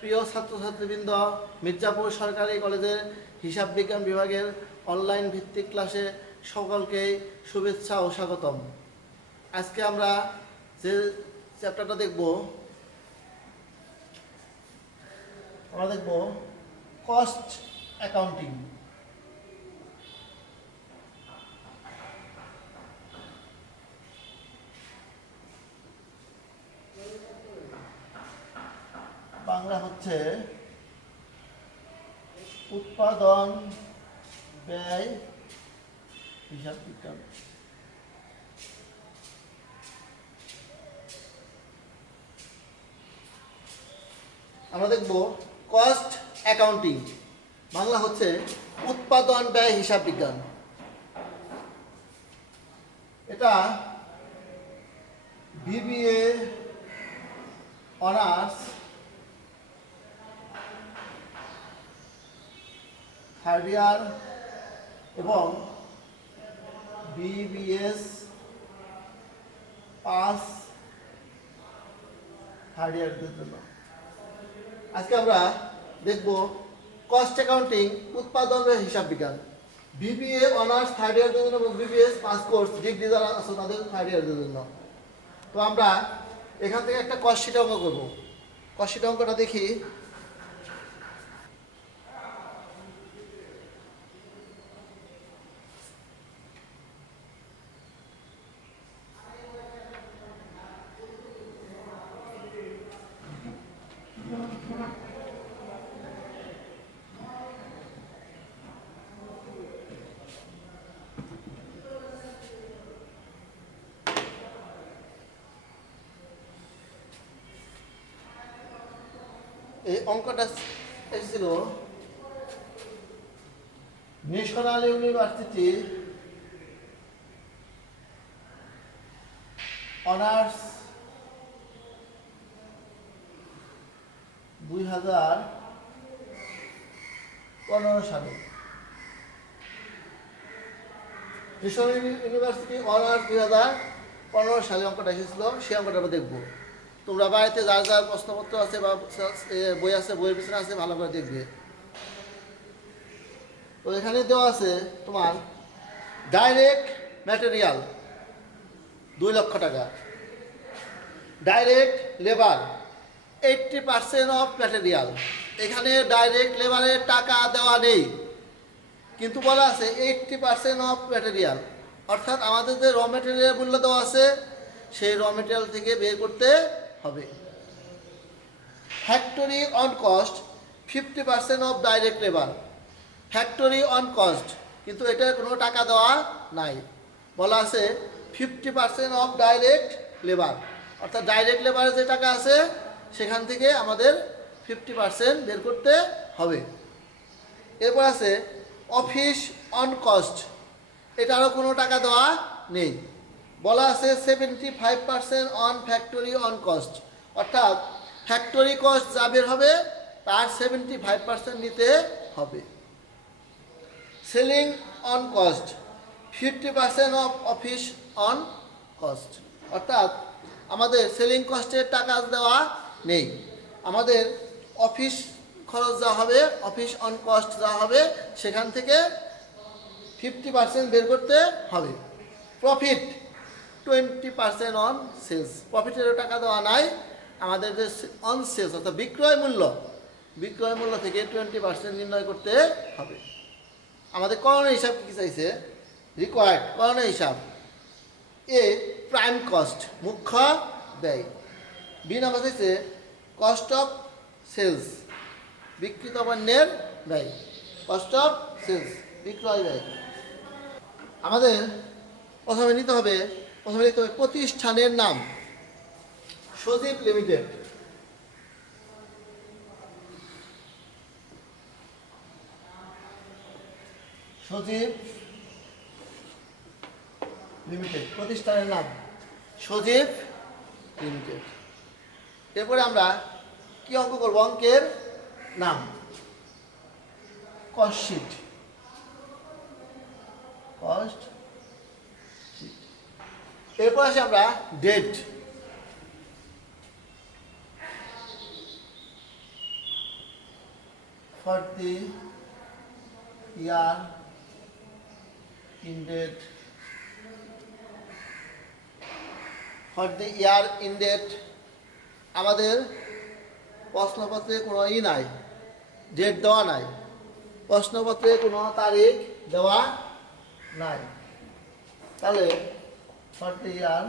প্রিয় ছাত্রছাত্রীবৃন্দ, মির্জাপুর সরকারি কলেজের হিসাব বিজ্ঞান বিভাগের অনলাইন ভিত্তিক ক্লাসে সকলকেই শুভেচ্ছা ও স্বাগতম। আজকে আমরা যে চ্যাপ্টারটা দেখব কস্ট অ্যাকাউন্টিং। বাংলা হচ্ছে উৎপাদন ব্যয় হিসাব বিজ্ঞান। আমরা দেখব কস্ট অ্যাকাউন্টিং, বাংলা হচ্ছে উৎপাদন ব্যয় হিসাব বিজ্ঞান। এটা বিবিএ অনার্স থার্ড ইয়ার এবং বিবিএস পাস থার্ড ইয়ারদের জন্য। আজকে আমরা দেখব কস্ট অ্যাকাউন্টিং উৎপাদন ও হিসাব বিজ্ঞান। বিবিএ অনার্স থার্ড ইয়ারদের জন্য এবং বিবিএস পাস কোর্স ডিগ্রি যারা আছে তাদের থার্ড ইয়ারদের জন্য। তো আমরা এখান থেকে একটা কস্ট শিট অঙ্ক করব। কস্ট শিট অঙ্কটা দেখি। এই অঙ্কটা এসেছিল ন্যাশনাল ইউনিভার্সিটি অনার্স 2015 সালে। ন্যাশনাল ইউনিভার্সিটি অনার্স 2015 সালে অঙ্কটা এসেছিল। সেই অঙ্কটা আমরা দেখবো। তোমরা বাড়িতে যার যার প্রশ্নপত্র আছে বা বই আছে, বইয়ের পিছনে আছে, ভালো করে দেখবে। তো এখানে দেওয়া আছে তোমার ডাইরেক্ট ম্যাটেরিয়াল 2 লক্ষ টাকা, ডাইরেক্ট লেবার 80% অফ ম্যাটেরিয়াল। এখানে ডাইরেক্ট লেবারের টাকা দেওয়া নেই, কিন্তু বলা আছে 80% অফ ম্যাটেরিয়াল, অর্থাৎ আমাদের যে র ম্যাটেরিয়াল মূল্য দেওয়া আছে সেই র ম্যাটেরিয়াল থেকে বের করতে হবে। Factory on cost 50% of direct labour. Factory on cost, কিন্তু এটা কোনো টাকা দেওয়া নাই। বলা আছে 50% অফ ডাইরেক্ট লেবার, অর্থাৎ ডাইরেক্ট লেবারের যে টাকা আছে সেখান থেকে আমাদের 50% বের করতে হবে। এরপর আছে অফিস অন কস্ট, এটারও কোনো টাকা দেওয়া নেই। বলা আছে 75% অন ফ্যাক্টরি অন কস্ট, অর্থাৎ ফ্যাক্টরি কস্ট যা বের হবে তার 75% নিতে হবে। Selling on cost 50% of office on cost, অর্থাৎ আমাদের সেলিং কস্টের টাকা দেওয়া নেই। আমাদের অফিস খরচ যা হবে, অফিস অন কস্ট যা হবে সেখান থেকে 50% বের করতে হবে। প্রফিট 20% অন সেলস, প্রফিটেরও টাকা দেওয়া নাই। আমাদের যে অন সেলস অর্থাৎ বিক্রয় মূল্য থেকে 20% নির্ণয় করতে হবে। আমাদের করণীয় হিসাব কী চাইছে? রিকোয়ার্ড করণীয় হিসাব। এ প্রাইম কস্ট, মুখ্য ব্যয়। বি নাম্বার চাইছে কস্ট অফ সেলস, বিক্রিত পণ্যের ব্যয়। কস্ট অফ সেলস, বিক্রয় ব্যয়। আমাদের প্রথমে নিতে হবে প্রতিষ্ঠানের নাম। সজীব লিমিটেড, সজীব লিমিটেড প্রতিষ্ঠানের নাম সজীব লিমিটেড। এরপরে আমরা কি অঙ্ক করব? অঙ্কের নাম কস্ট শিট, কস্ট শিট। এরপর আসি আমরা date. for the year ended আমাদের প্রশ্নপত্রে কোনো নাই, ডেট দেওয়া নাই, প্রশ্নপত্রে কোনো তারিখ দেওয়া নাই। তাহলে ফর দ্য ইয়ার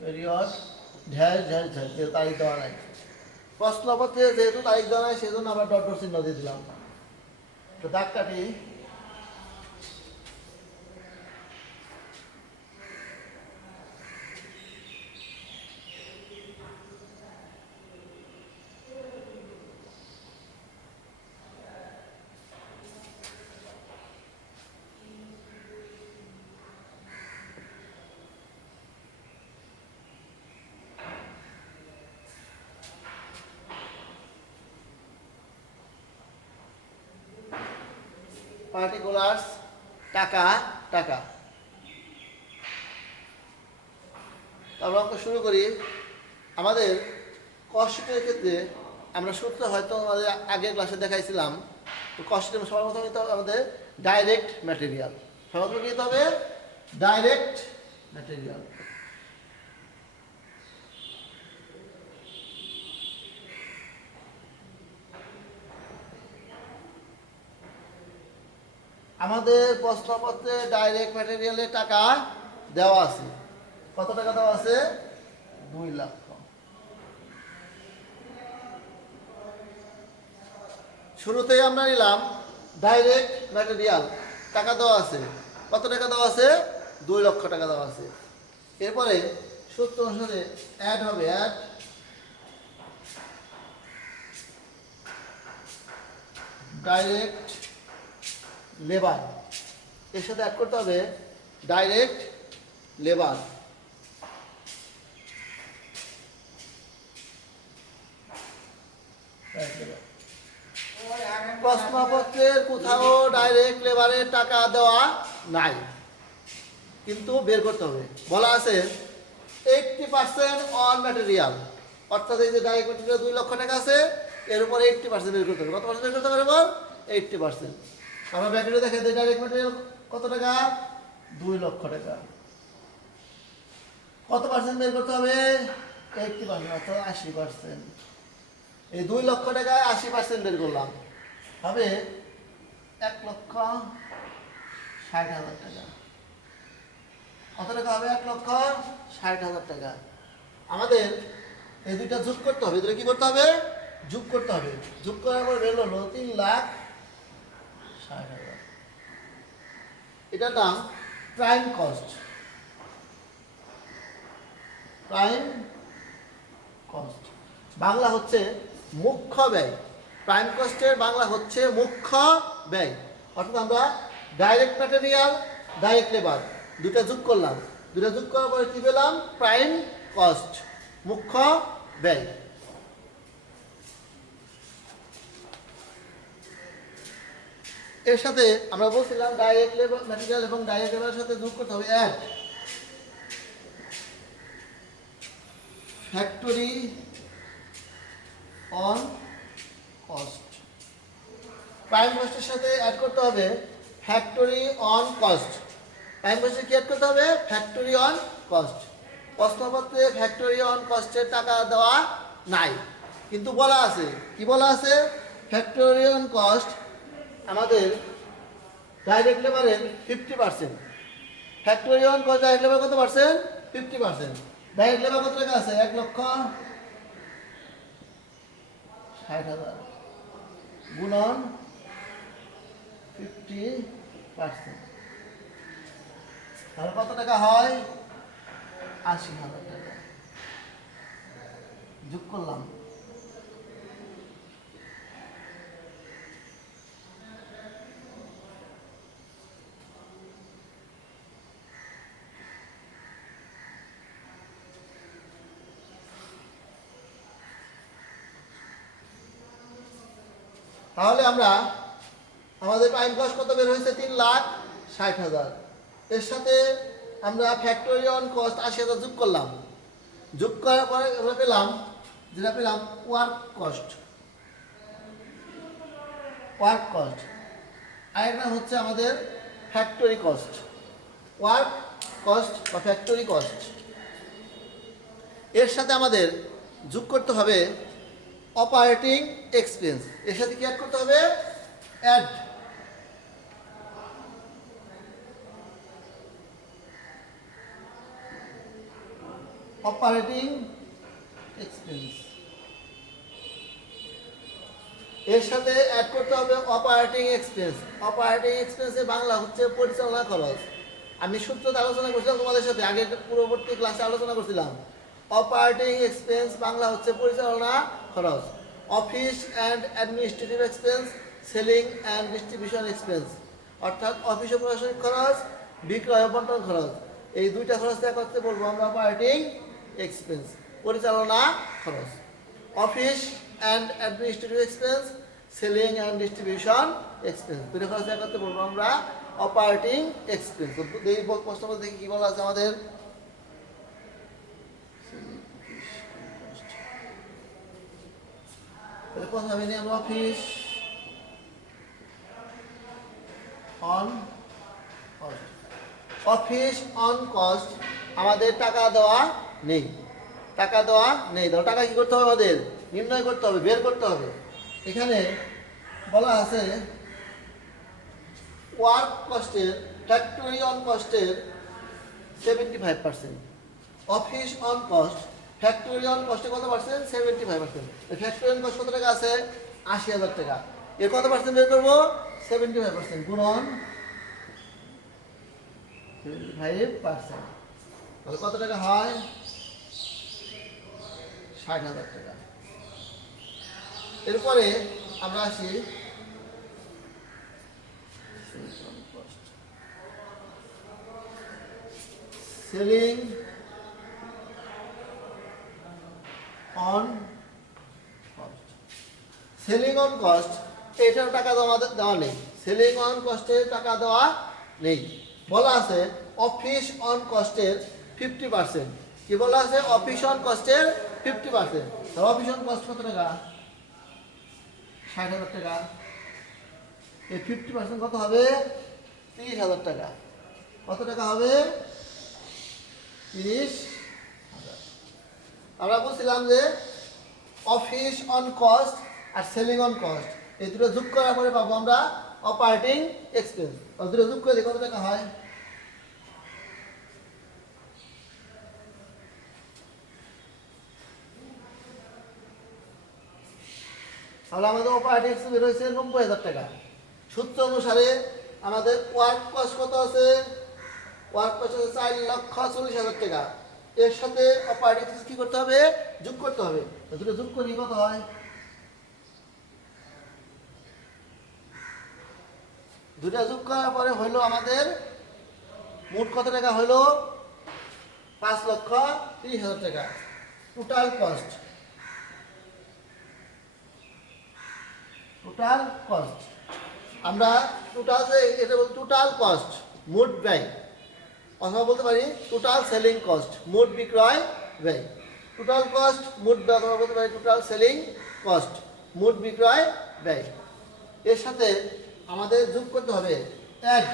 পিরিয়ড ঢ্যাশ ঢ্যাশ ঢ্যাশ, যে তারিখ দেওয়া নাই, প্রশ্নপত্রে যেহেতু তারিখ দেওয়া নাই সেজন্য আমরা ডট ডট চিহ্ন দিয়ে দিলাম। তো দাগ কাটি। পার্টিকুলার্স টাকা টাকা। তারপর আমরা শুরু করি। আমাদের কস্টের ক্ষেত্রে আমরা সূত্র হয়তো আমাদের আগের ক্লাসে দেখাইছিলাম। তো কস্টের সবার প্রথমে নিতে হবে আমাদের ডাইরেক্ট ম্যাটেরিয়াল। সবার প্রথমে নিতে হবে ডাইরেক্ট ম্যাটেরিয়াল। আমাদের প্রশ্নপত্রে ডাইরেক্ট ম্যাটেরিয়ালের টাকা দেওয়া আছে। কত টাকা দেওয়া আছে? 2 লক্ষ। শুরুতেই আমরা নিলাম ডাইরেক্ট ম্যাটেরিয়াল, টাকা দেওয়া আছে। কত টাকা দেওয়া আছে? 2 লক্ষ টাকা দেওয়া আছে। এরপরে সূত্র অনুসারে অ্যাড হবে, অ্যাড ডাইরেক্ট লেবার। এর সাথে অ্যাড করতে হবে ডাইরেক্ট লেবার। প্রশ্নপত্রের কোথাও ডাইরেক্ট লেবারের টাকা দেওয়া নাই, কিন্তু বের করতে হবে। বলা আছে 80% অন ম্যাটেরিয়াল, অর্থাৎ এই যে ডাইরেক্ট ম্যাটেরিয়াল 2 লক্ষ টাকা আছে, এর উপর 80% বের করতে হবে। কত পার্সেন্ট বের করতে হবে? এবার 80%। আমরা ব্র্যাকেটে দেখে দিই ডাইরেক্ট ম্যাটেরিয়াল কত টাকা? 2 লক্ষ টাকা। কত পার্সেন্ট বের করতে হবে? 80%, অর্থাৎ 80%। এই 2 লক্ষ টাকায় 80% বের করলাম, হবে 1,60,000 টাকা। কত টাকা হবে? 1,60,000 টাকা। আমাদের এই দুইটা যোগ করতে হবে। এদের কি করতে হবে? যোগ করতে হবে। যোগ করার পর বের হলো 3,60,000। এটার নাম prime cost. Prime cost Bangla হচ্ছে মুখ্য ব্যয়। প্রাইম কস্টের বাংলা হচ্ছে মুখ্য ব্যয়। অর্থাৎ আমরা ডাইরেক্ট ম্যাটেরিয়াল, ডাইরেক্ট লেবার দুটা যোগ করলাম। দুটা যোগ করার পরে কি পেলাম? প্রাইম কস্ট, মুখ্য ব্যয়। এর সাথে আমরা বলছিলাম ডাইরেক্ট লেবার ম্যাটেরিয়াল এবং ডাইরেক্ট লেবারের সাথে যোগ করতে হবে add factory on cost. Prime কস্টের সাথে অ্যাড করতে হবে ফ্যাক্টরি অন কস্ট। প্রাইম কস্টে কি অ্যাড করতে হবে? Factory on cost. প্রশ্নপত্রে ফ্যাক্টরি অন কস্টের টাকা দেওয়া নাই, কিন্তু বলা আছে, কি বলা আছে? ফ্যাক্টরি অন কস্ট আমাদের ডাইরেক্ট লেবারের 50%। Factory on cost direct labour কত পার্সেন্ট? 50%। ডাইরেক্ট লেবার কত টাকা আছে? 1,60,000 গুণন 50%, তাহলে কত টাকা হয়? 80,000 টাকা। যোগ করলাম। তাহলে আমরা আমাদের প্রাইম কস্ট কত বের হয়েছে? 3,60,000। এর সাথে আমরা ফ্যাক্টরি অন কস্ট 80,000 যোগ করলাম। যোগ করার পরে আমরা পেলাম, যেটা পেলাম ওয়ার্ক কস্ট। ওয়ার্ক কস্ট, আরেক নাম হচ্ছে আমাদের ফ্যাক্টরি কস্ট। ওয়ার্ক কস্ট বা ফ্যাক্টরি কস্ট, এর সাথে আমাদের যোগ করতে হবে অপারেটিং এক্সপেন্স। এর সাথে কি অ্যাড করতে হবে? অ্যাড অপারেটিং এক্সপেন্স, এর সাথে অ্যাড করতে হবে অপারেটিং এক্সপেন্স। অপারেটিং এক্সপেন্সের বাংলা হচ্ছে পরিচালনা খরচ। আমি সূত্রতে আলোচনা করছিলাম তোমাদের সাথে, আগে পূর্ববর্তী ক্লাসে আলোচনা করছিলাম। অপারেটিং এক্সপেন্স বাংলা হচ্ছে পরিচালনা খরচ। Office and administrative expense, selling and distribution expense, অর্থাৎ অফিস ও প্রশাসনিক খরচ, বিক্রয় ও বন্টন খরচ, এই দুইটা খরচ এক করতে বলবো আমরা অপারেটিং এক্সপেন্স, পরিচালনা খরচ। Office and administrative expense, selling and distribution expense, দুটো খরচ এক করতে বলবো আমরা অপারেটিং এক্সপেন্স। এই প্রশ্ন দেখি কি বলা আছে আমাদের। প্রথমে নিয়ে আমরা office on cost. Office on cost আমাদের টাকা দেওয়া নেই, টাকা দেওয়া নেই। ধরো টাকা কি করতে হবে? আমাদের নির্ণয় করতে হবে, বের করতে হবে। এখানে বলা আছে ওয়ার্ক কস্টের, ফ্যাক্টরি অন কস্টের 75%, office on cost, factory on কস্টে কত পার্সেন্ট? 75%। ফ্যাক্টরি অন কস্ট কত টাকা আছে? 80,000 টাকা। এর কত পার্সেন্ট বের করবো? 75% গুণন 75%, তাহলে কত টাকা হয়? 60,000 টাকা। এরপরে আমরা আসি selling on cost. Selling on cost এটার টাকা দেওয়া নেই, সেলিং অন কস্টের টাকা দেওয়া নেই। বলা আছে অফিস অন কস্টের 50%। কি বলা আছে? অফিস অন কস্টের 50%। অফিস অন কস্ট কত টাকা? 60,000 টাকা। এই 50% কত হবে? 30,000 টাকা। কত টাকা হবে? 30,000। আমরা বলছিলাম যে অফিস অন কস্ট আর সেলিং অন কস্ট এই দুটো যোগ করার পরে পাবো আমরা অপারেটিং এক্সপেন্স। দুটো যোগ করে কত টাকা হয়? তাহলে আমাদের অপারেটিং এক্সপেন্স রয়েছে 90,000 টাকা। সূত্র অনুসারে আমাদের ওয়ার্ক কস্ট কত আছে? ওয়ার্ক কস্ট আছে 4,40,000 টাকা। এর সাথে অপারেটিং এক্সপেন্স কি করতে হবে? যোগ করতে হবে। দুটো যোগ করি কত হয়? দুটা যোগ করার পরে হইলো আমাদের মোট কত টাকা হইলো? 5,30,000 টাকা টোটাল কস্ট। টোটাল কস্ট আমরা টোটাল, এটা বলতে টোটাল কস্ট মোট ব্যয়, অথবা বলতে পারি টোটাল সেলিং কস্ট মোট বিক্রয় ব্যয়। টোটাল কস্ট মোট ব্যয়, অথবা বলতে পারি টোটাল সেলিং কস্ট মোট বিক্রয় ব্যয়। এর সাথে আমাদের যোগ করতে হবে অ্যাড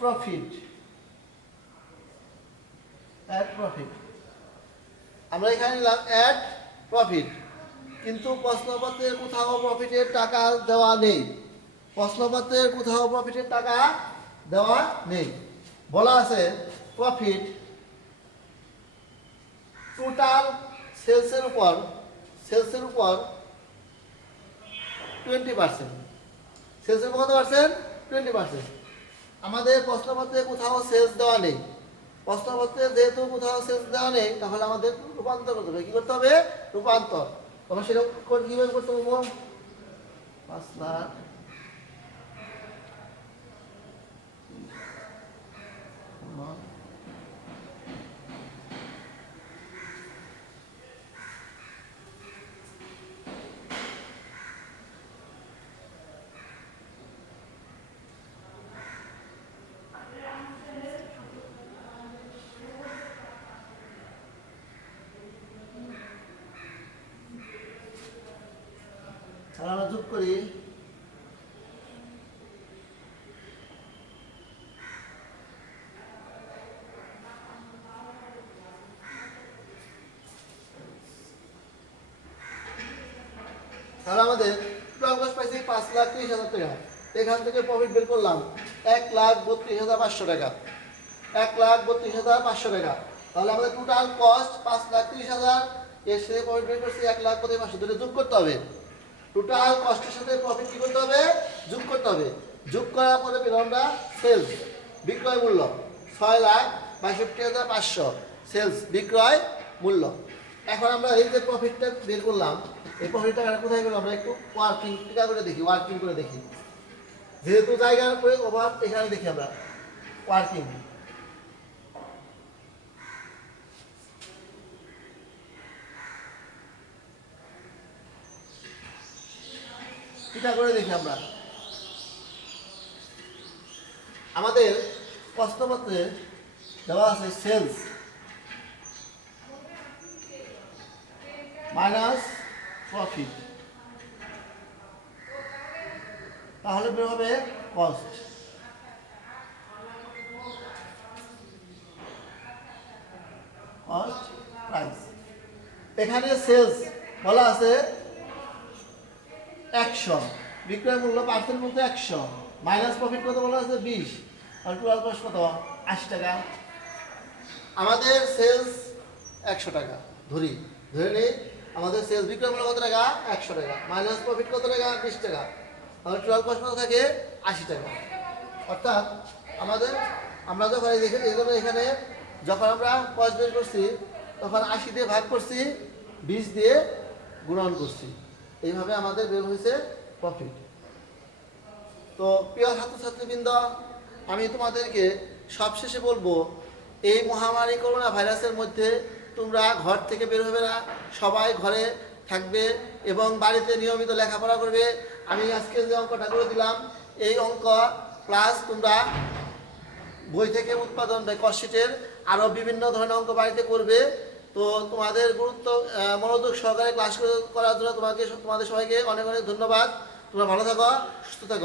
প্রফিট। অ্যাড প্রফিট আমরা এখানে নিলাম অ্যাড প্রফিট, কিন্তু প্রশ্নপত্রের কোথাও প্রফিটের টাকা দেওয়া নেই। প্রশ্নপত্রের কোথাও প্রফিটের টাকা দেওয়া নেই। বলা আছে প্রফিট টোটাল সেলসের উপর 20%। সেলসের উপর কত পার্সেন্ট? 20%। আমাদের প্রশ্নপত্রে কোথাও সেলস দেওয়া নেই। প্রশ্নপত্রে যেহেতু কোথাও সেলস দেওয়া নেই, তাহলে আমাদের রূপান্তর করতে হবে। কি করতে হবে? রূপান্তর। তখন সেটা কিভাবে করতে পারবো? 5 লাখ যোগ করি। তাহলে আমাদের টোটাল কস্ট পাইছি 5,30,000 টাকা। এখান থেকে প্রফিট বের করলাম 1,32,500 টাকা। 1,32,500 টাকা। তাহলে আমাদের টোটাল কস্ট 5,30,000, এর সাথে প্রফিট বের করছি 1,32,500, দুটো যোগ করতে হবে। টোটাল কস্টের সাথে প্রফিট কি করতে হবে? যোগ করতে হবে। যোগ করার পরে পেলাম আমরা সেলস, বিক্রয় মূল্য 6,62,500 সেলস, বিক্রয় মূল্য। এখন আমরা এই যে প্রফিটটা বের করলাম, এই প্রফিট টাকাটা কোথায় গেল? আমরা একটু ওয়ার্কিং টিকা করে দেখি, ওয়ার্কিং করে দেখি। যেহেতু জায়গার অভাব, এখানে দেখি আমরা ওয়ার্কিং। টিকা করে দেখি আমরা। আমাদের প্রশ্নপত্রে দেওয়া আছে সেলস মাইনাস প্রফিট, তাহলে বের হবে কস্ট। Cost price. এখানে সেলস বলা আছে 100, বিক্রয় মূল্য পার্সেন্ট বলতে 100, মাইনাস প্রফিট কত বলা আছে 20, আর টোটাল কস্ট কত 80 টাকা। আমাদের সেলস 100 টাকা ধরে নেই। আমাদের সেলস বিক্রয় মূল্য কত টাকা? 100 টাকা, মাইনাস প্রফিট কত টাকা? 20 টাকা, আর টোটাল কস্ট কত থাকে? 80 টাকা। অর্থাৎ আমরা যখন এখানে যখন আমরা কস্ট বের করছি, তখন 80 দিয়ে ভাগ করছি, 20 দিয়ে গুণন করছি। এইভাবে আমাদের বের হয়েছে প্রফিট। তো প্রিয় ছাত্রছাত্রীবৃন্দ, আমি তোমাদেরকে সবশেষে বলবো, এই মহামারী করোনা ভাইরাসের মধ্যে তোমরা ঘর থেকে বের হবে না, সবাই ঘরে থাকবে এবং বাড়িতে নিয়মিত লেখাপড়া করবে। আমি আজকে যে অঙ্কটা করে দিলাম, এই অঙ্ক প্লাস তোমরা বই থেকে উৎপাদন কস্টশিটের আরও বিভিন্ন ধরনের অঙ্ক বাড়িতে করবে। তো তোমাদের মনোযোগ সহকারে ক্লাস করার জন্য তোমাদের সবাইকে অনেক অনেক ধন্যবাদ। তোমরা ভালো থাকো, সুস্থ থাকো।